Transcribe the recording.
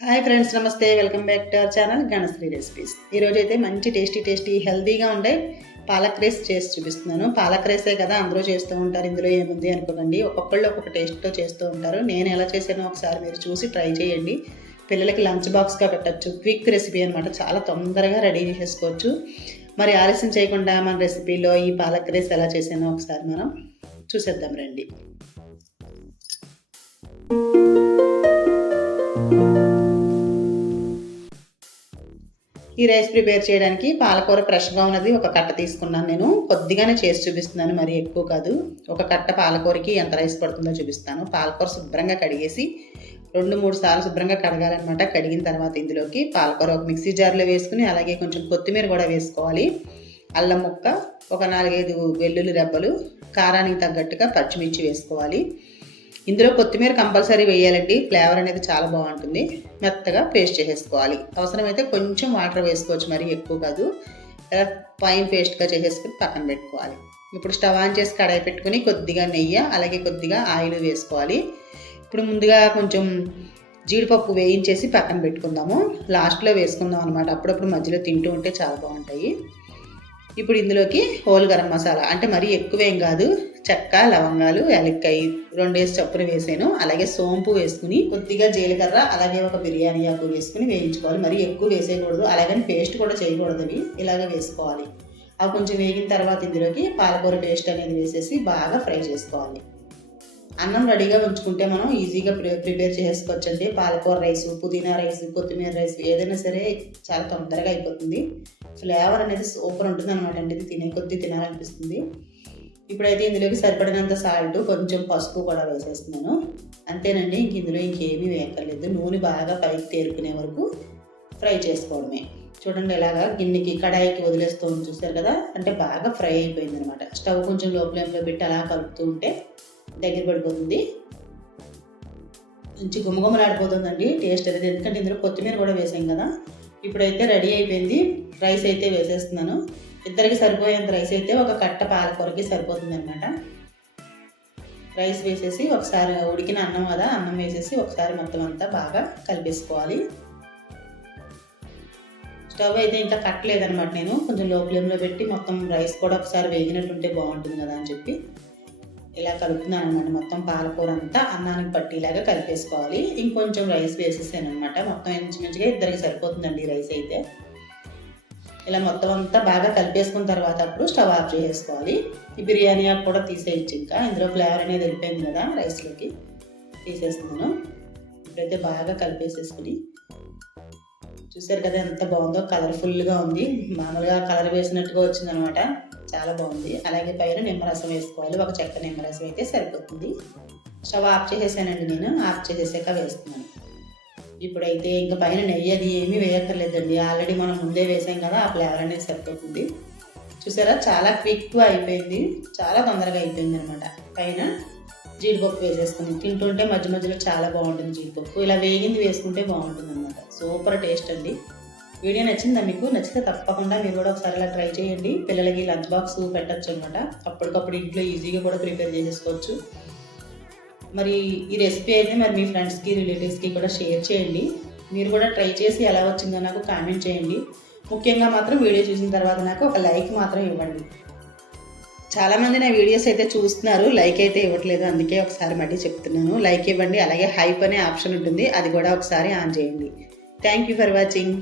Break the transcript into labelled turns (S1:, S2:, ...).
S1: Hi friends నమస్తే welcome back to our channel Ganasri recipes ఈరోజు అయితే మంచి టేస్టీ టేస్టీ హెల్తీగా ఉండే పాలక్ రైస్ చేసి చూపిస్తున్నాను. పాలక్ రైసే కదా అందరూ చేస్తూ ఉంటారు ఇందులో ఏముంది అనుకోకండి. ఒక్కొక్కళ్ళు ఒక్కొక్క టేస్ట్తో చేస్తూ ఉంటారు. నేను ఎలా చేశానో ఒకసారి మీరు చూసి ట్రై చేయండి. పిల్లలకి లంచ్ బాక్స్గా పెట్టచ్చు క్విక్ రెసిపీ అనమాట చాలా తొందరగా రెడీ చేసుకోవచ్చు మరి ఆలస్యం చేయకుండా మన రెసిపీలో ఈ పాలక్ రైస్ ఎలా చేసానో ఒకసారి మనం చూసేద్దాం రండి. ఈ రైస్ ప్రిపేర్ చేయడానికి పాలకూర ఫ్రెష్గా ఉన్నది ఒక కట్ట తీసుకున్నాను నేను. కొద్దిగానే చేసి చూపిస్తున్నాను మరి ఎక్కువ కాదు. ఒక కట్ట పాలకూరకి ఎంత రైస్ పడుతుందో చూపిస్తాను. పాలకూర శుభ్రంగా కడిగేసి రెండు మూడు సార్లు శుభ్రంగా కడగాలన్నమాట. కడిగిన తర్వాత ఇందులోకి పాలకూర ఒక మిక్సీ జార్లో వేసుకుని అలాగే కొంచెం కొత్తిమీర కూడా వేసుకోవాలి. అల్లం ముక్క ఒక నాలుగైదు వెల్లుల్లి రెబ్బలు కారానికి తగ్గట్టుగా పచ్చిమిర్చి వేసుకోవాలి. ఇందులో కొత్తిమీర కంపల్సరీ వేయాలండి. ఫ్లేవర్ అనేది చాలా బాగుంటుంది. మెత్తగా పేస్ట్ చేసేసుకోవాలి. అవసరమైతే కొంచెం వాటర్ వేసుకోవచ్చు మరి ఎక్కువ కాదు. ఇలా పైన పేస్ట్గా చేసేసుకుని పక్కన పెట్టుకోవాలి. ఇప్పుడు స్టవ్ ఆన్ చేసి కడాయి పెట్టుకుని కొద్దిగా నెయ్యి అలాగే కొద్దిగా ఆయిల్ వేసుకోవాలి. ఇప్పుడు ముందుగా కొంచెం జీడిపప్పు వేయించేసి పక్కన పెట్టుకుందాము. లాస్ట్లో వేసుకుందాం అనమాట అప్పుడప్పుడు మధ్యలో తింటూ ఉంటే చాలా బాగుంటాయి. ఇప్పుడు ఇందులోకి హోల్ గరం మసాలా. అంటే మరీ ఎక్కువేం కాదు. చెక్క లవంగాలు యాలక్కాయ రెండేసి చప్పున వేసాను. అలాగే సోంపు వేసుకుని కొద్దిగా జీలకర్ర అలాగే ఒక బిర్యానీ ఆకు వేసుకుని వేయించుకోవాలి. మరీ ఎక్కువ వేసేయకూడదు. అలాగని పేస్ట్ కూడా చేయకూడదు అవి. ఇలాగ వేసుకోవాలి. అవి కొంచెం వేగిన తర్వాత ఇందులోకి పాలకూర పేస్ట్ అనేది వేసేసి బాగా ఫ్రై చేసుకోవాలి. అన్నం రెడీగా ఉంచుకుంటే మనం ఈజీగా ప్రి ప్రిపేర్ చేసుకోవచ్చండి. పాలకూర రైస్ పుదీనా రైస్ కొత్తిమీర రైస్ ఏదైనా సరే చాలా తొందరగా అయిపోతుంది. ఫ్లేవర్ అనేది సూపర్ ఉంటుంది అనమాట అండి. ఇది తినే కొద్దీ తినాలనిపిస్తుంది. ఇప్పుడైతే ఇందులోకి సరిపడినంత సాల్ట్ కొంచెం పసుపు కూడా వేసేస్తున్నాను. అంతేనండి ఇంక ఇందులో ఇంకేమీ వేయక్కర్లేదు. నూనె బాగా పైకి తేరుకునే వరకు ఫ్రై చేసుకోవడమే. చూడండి ఇలాగా గిన్నెకి కడాయికి వదిలేస్తూ చూస్తారు కదా? అంటే బాగా ఫ్రై అయిపోయింది అనమాట స్టవ్ కొంచెం లోపల ఫ్లేమ్లో పెట్టి అలా కలుపుతూ ఉంటే దగ్గర పడిపోతుంది. మంచి గుమగుమలాడిపోతుందండి టేస్ట్ అనేది. ఎందుకంటే ఇందులో కొత్తిమీర కూడా వేసాం కదా. ఇప్పుడైతే రెడీ అయిపోయింది. రైస్ అయితే వేసేస్తున్నాను. ఇద్దరికి సరిపోయేంత రైస్ అయితే ఒక కట్ట పాలకూరకి సరిపోతుంది అనమాట రైస్ వేసేసి ఒకసారి ఉడికిన అన్నం కదా అన్నం వేసేసి ఒకసారి మొత్తం అంతా బాగా కలిపేసుకోవాలి. స్టవ్ అయితే ఇంకా కట్టలేదనమాట నేను. కొంచెం లో ఫ్లేమ్లో పెట్టి మొత్తం రైస్ కూడా ఒకసారి వేగినట్టుంటే బాగుంటుంది కదా అని చెప్పి. ఇలా కలుపుతున్నాను అనమాట మొత్తం పాలకూర అంతా అన్నానికి పట్టేలాగా కలిపేసుకోవాలి. ఇంకొంచెం రైస్ వేసేసాను అనమాట మొత్తం ఇంచుమించుగా ఇద్దరికి సరిపోతుందండి రైస్ అయితే. ఇలా మొత్తం అంతా బాగా కలిపేసుకున్న తర్వాత అప్పుడు స్టవ్ ఆఫ్ చేసుకోవాలి ఈ బిర్యానీ ఆకు కూడా తీసేయచ్చు ఇంకా. ఇందులో ఫ్లేవర్ అనేది వెళ్ళిపోయింది కదా రైస్లోకి. తీసేస్తున్నాను. ఇప్పుడైతే బాగా కలిపేసేసుకుని. చూసారు కదా ఎంత బాగుందో కలర్ఫుల్గా ఉంది. మామూలుగా కలర్ వేసినట్టుగా వచ్చిందనమాట చాలా బాగుంది. అలాగే పైన నిమ్మరసం వేసుకోవాలి. ఒక చెక్క నిమ్మరసం అయితే సరిపోతుంది. స్టవ్ ఆఫ్ చేసేసానండి నేను. ఆఫ్ చేసేసాక వేస్తున్నాను. ఇప్పుడైతే ఇంకా పైన నెయ్యి అది ఏమీ వేయక్కర్లేదండి. ఆల్రెడీ మనం ముందే వేసాం కదా ఆ ఫ్లేవర్ అనేది సరిపోతుంది. చూసారా? చాలా క్విక్గా అయిపోయింది. చాలా తొందరగా అయిపోయింది అనమాట పైన జీడిపప్పు వేసేసుకుని తింటుంటే మధ్య మధ్యలో చాలా బాగుంటుంది జీడిపప్పు. ఇలా వేగింది వేసుకుంటే బాగుంటుంది అనమాట సూపర్ టేస్ట్ అండి. వీడియో నచ్చిందా మీకు? నచ్చితే తప్పకుండా మీరు కూడా ఒకసారి ఇలా ట్రై చేయండి. పిల్లలకి లంచ్ బాక్స్ పెట్టచ్చు అనమాట అప్పటికప్పుడు ఇంట్లో ఈజీగా కూడా ప్రిపేర్ చేసేసుకోవచ్చు. మరి ఈ రెసిపీ అయితే మరి మీ ఫ్రెండ్స్కి రిలేటివ్స్కి కూడా షేర్ చేయండి. మీరు కూడా ట్రై చేసి ఎలా వచ్చిందో నాకు కామెంట్ చేయండి. ముఖ్యంగా మాత్రం వీడియో చూసిన తర్వాత నాకు ఒక లైక్ మాత్రం ఇవ్వండి. చాలామంది నా వీడియోస్ అయితే చూస్తున్నారు. లైక్ అయితే ఇవ్వట్లేదు. అందుకే ఒకసారి మళ్ళీ చెప్తున్నాను. లైక్ ఇవ్వండి. అలాగే హైప్ అనే ఆప్షన్ ఉంటుంది. అది కూడా ఒకసారి ఆన్ చేయండి. Thank you for watching.